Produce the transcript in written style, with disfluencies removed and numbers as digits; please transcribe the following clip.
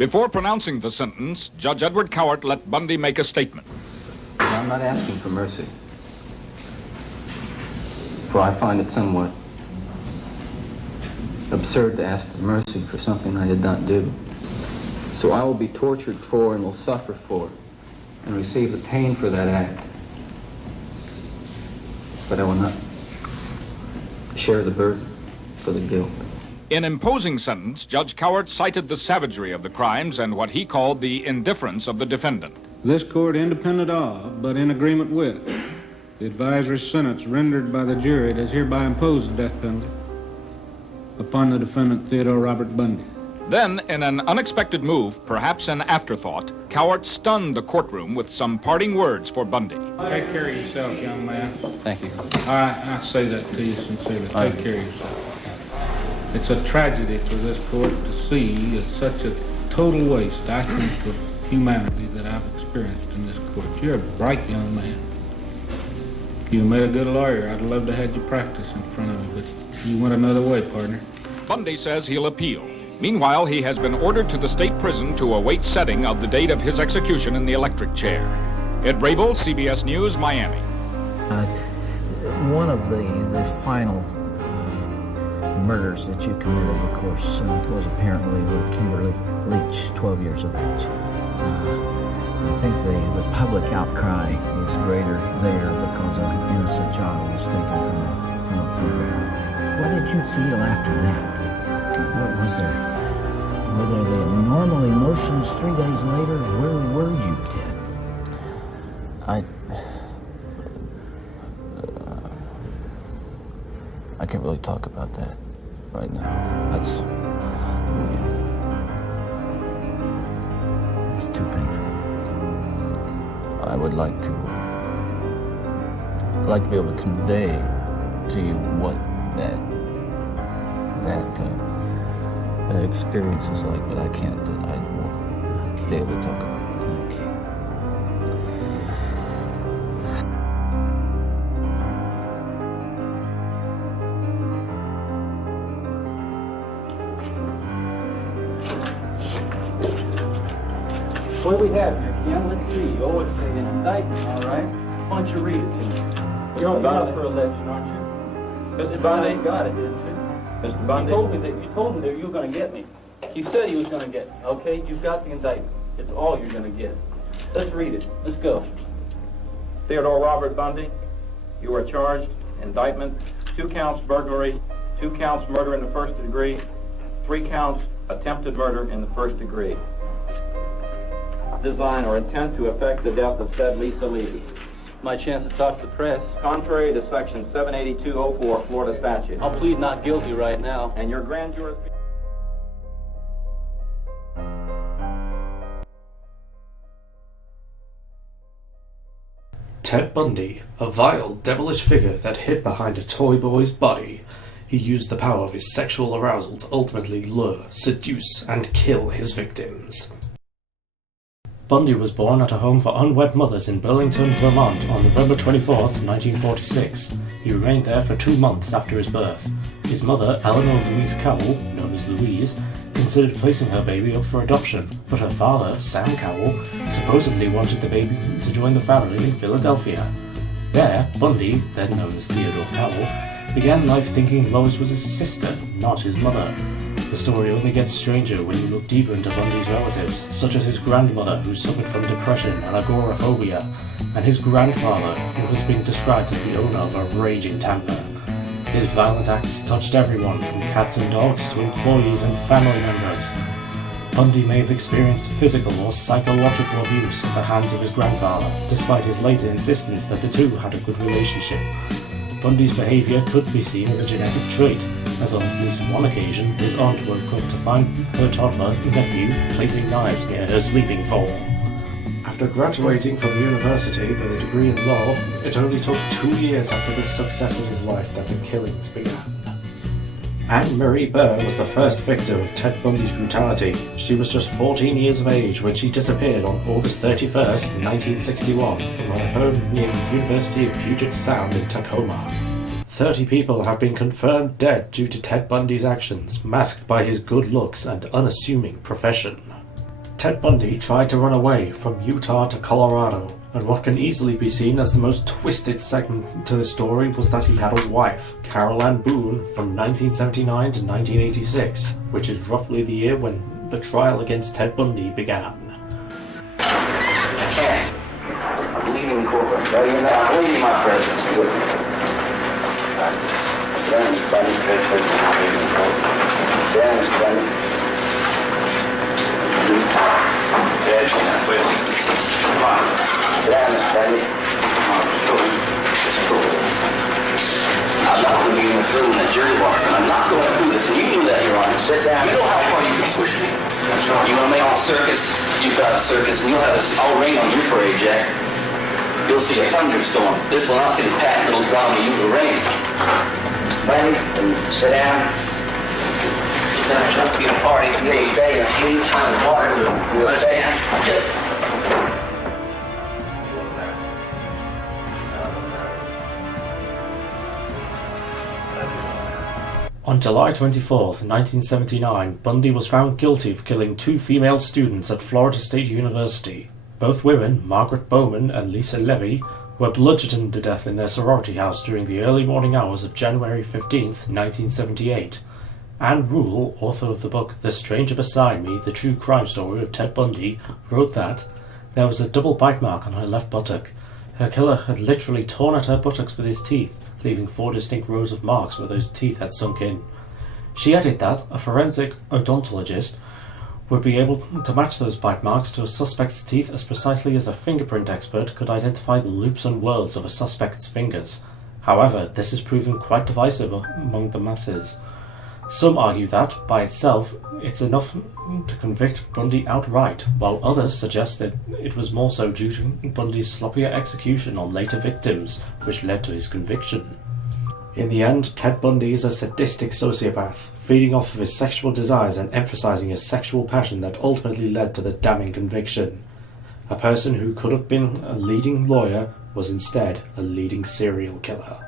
Before pronouncing the sentence, Judge Edward Cowart let Bundy make a statement. I'm not asking for mercy, for I find it somewhat absurd to ask for mercy for something I did not do. So I will be tortured for and will suffer for and receive the pain for that act. But I will not share the burden for the guilt. In imposing sentence, Judge Cowart cited the savagery of the crimes and what he called the indifference of the defendant. This court, independent of, but in agreement with, the advisory sentence rendered by the jury, does hereby impose the death penalty upon the defendant Theodore Robert Bundy. Then, in an unexpected move, perhaps an afterthought, Cowart stunned the courtroom with some parting words for Bundy. Take care of yourself, young man. Thank you. I say that to you sincerely. Take care of yourself. It's a tragedy for this court to see it's such a total waste, I think, of humanity that I've experienced in this court. You're a bright young man. You made a good lawyer. I'd love to have you practice in front of me, but you went another way, partner. Bundy says he'll appeal. Meanwhile, he has been ordered to the state prison to await setting of the date of his execution in the electric chair. Ed Rabel, CBS News, Miami. One of the final murders that you committed, of course, was apparently little Kimberly Leach, 12 years of age. I think the public outcry is greater there because an innocent child was taken from a playground. What did you feel after that? Were there the normal emotions 3 days later? Where were you, Ted? I can't really talk about that right now. It's too painful. I would like to be able to convey to you what that experience is like, but I can't. I won't be able to talk about it. What do we have here, Ken? Let's see. Oh, it's an indictment, all right. Why don't you read it to me? You're up for election, aren't you? Mr. Bundy got it, didn't you? Mr. Bundy? You told me that you were going to get me. You said he was going to get me, okay? You've got the indictment. It's all you're going to get. Let's read it. Let's go. Theodore Robert Bundy, you are charged, indictment, 2 counts burglary, 2 counts murder in the first degree, 3 counts attempted murder in the first degree. Design or intent to effect the death of said Lisa Levy. My chance to talk to the press. Contrary to section 78204 Florida statute. I'll plead not guilty right now. And your grand jury... Ted Bundy, a vile, devilish figure that hid behind a toy boy's body. He used the power of his sexual arousal to ultimately lure, seduce, and kill his victims. Bundy was born at a home for unwed mothers in Burlington, Vermont on November 24th, 1946. He remained there for 2 months after his birth. His mother, Eleanor Louise Cowell, known as Louise, considered placing her baby up for adoption, but her father, Sam Cowell, supposedly wanted the baby to join the family in Philadelphia. There, Bundy, then known as Theodore Cowell, began life thinking Lois was his sister, not his mother. The story only gets stranger when you look deeper into Bundy's relatives, such as his grandmother, who suffered from depression and agoraphobia, and his grandfather, who has been described as the owner of a raging tamper. His violent acts touched everyone, from cats and dogs to employees and family members. Bundy may have experienced physical or psychological abuse at the hands of his grandfather, despite his later insistence that the two had a good relationship. Bundy's behaviour could be seen as a genetic trait, as on at least one occasion his aunt woke up to find her toddler nephew placing knives near her sleeping form. After graduating from university with a degree in law, it only took 2 years after this success in his life that the killings began. Anne Marie Burr was the first victim of Ted Bundy's brutality. She was just 14 years of age when she disappeared on August 31st, 1961, from her home near the University of Puget Sound in Tacoma. 30 people have been confirmed dead due to Ted Bundy's actions, masked by his good looks and unassuming profession. Ted Bundy tried to run away from Utah to Colorado, and what can easily be seen as the most twisted segment to the story was that he had a wife, Carol Ann Boone, from 1979 to 1986, which is roughly the year when the trial against Ted Bundy began. I can't. I'm leaving court. Well, you know, I'm leaving my presence. Good. Then, Bundy, Sam, Bundy. Judge, well, come on. Damn it, Bundy. It's cool. I'm not going to be in the room in the jury box, and I'm not going to do this, and you knew that, Your Honor. Sit down. You know how far you can push me. You want to make a circus? You've got a circus, and you'll have all rain on your parade, Jack. You'll see a thunderstorm. This will not get a patent little drama you will rain. Bundy, sit down. It's not to be a party. You stay and heat and water. You understand? On July 24th, 1979, Bundy was found guilty of killing 2 female students at Florida State University. Both women, Margaret Bowman and Lisa Levy, were bludgeoned to death in their sorority house during the early morning hours of January 15th, 1978. Anne Rule, author of the book The Stranger Beside Me, The True Crime Story of Ted Bundy, wrote that there was a double bite mark on her left buttock. Her killer had literally torn at her buttocks with his teeth, leaving 4 distinct rows of marks where those teeth had sunk in. She added that a forensic odontologist would be able to match those bite marks to a suspect's teeth as precisely as a fingerprint expert could identify the loops and whorls of a suspect's fingers. However, this has proven quite divisive among the masses. Some argue that, by itself, it's enough to convict Bundy outright, while others suggest that it was more so due to Bundy's sloppier execution on later victims, which led to his conviction. In the end, Ted Bundy is a sadistic sociopath, feeding off of his sexual desires and emphasizing his sexual passion that ultimately led to the damning conviction. A person who could have been a leading lawyer was instead a leading serial killer.